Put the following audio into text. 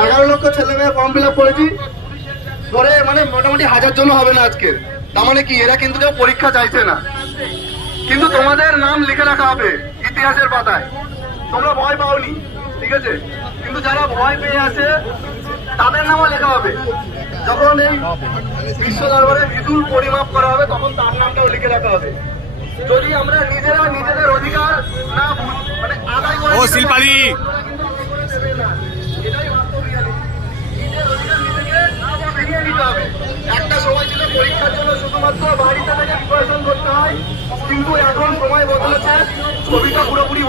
এগারো লক্ষ ছেলে মেয়ে ফর্ম ফিল আপ করেছি। ধরে মানে মোটামুটি হাজার জন হবে না আজকে। তার মানে কি, এরা কিন্তু কেউ পরীক্ষা চাইছে না। কিন্তু তোমাদের নাম লিখে রাখা হবে, ইতিহাসের পাতায়। তোমরা ভয় পাওনি ঠিক আছে? কিন্তু যারা ভয় পেয়ে আছে তাদের নামও লেখা হবে। যখন এই বিশ্ব দরবারে বিদুল পরিমাপ করা হবে তখন তার নামটাও লিখে রাখা হবে। যদি আমরা নিজেরা নিজেদের অধিকার না মানে আদায় করে ও, শিল্পালি! এটাই বাস্তব। একটা সময় ছিল পরীক্ষার জন্য শুধুমাত্র বাড়িতে থেকে প্রিপারেশন করতে হয় কিন্তু এখন সময় বদলেছে ছবিটা পুরোপুরি